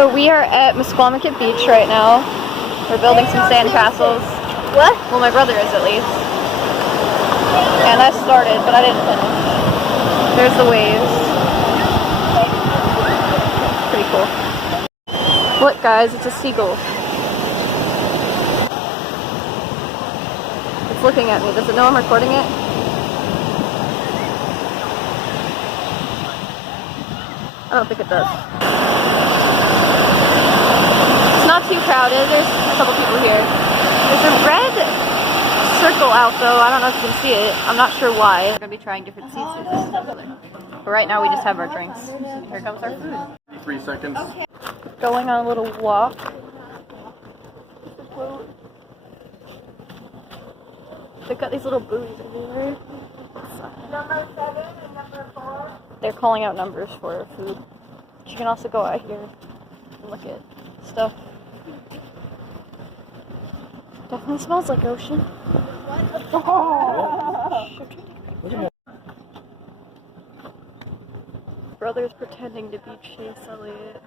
So we are at Mesquamaket Beach right now. We're building some sand castles. What? Well, my brother is at least. And I started, but I didn't finish. There's the waves. Pretty cool. Look guys, it's a seagull. It's looking at me. Does it know I'm recording it? I don't think it does. It's not too crowded. There's a couple people here. There's a red circle out though. I don't know if you can see it. I'm not sure why. We're going to be trying different seasons. But right now we just have our drinks. Here comes our food. 3 seconds. Going on a little walk. They've got these little buoys everywhere. Number 7 and number 4. They're calling out numbers for food. You can also go out here and look at stuff. Definitely smells like ocean. Brother's pretending to be Chase Elliott.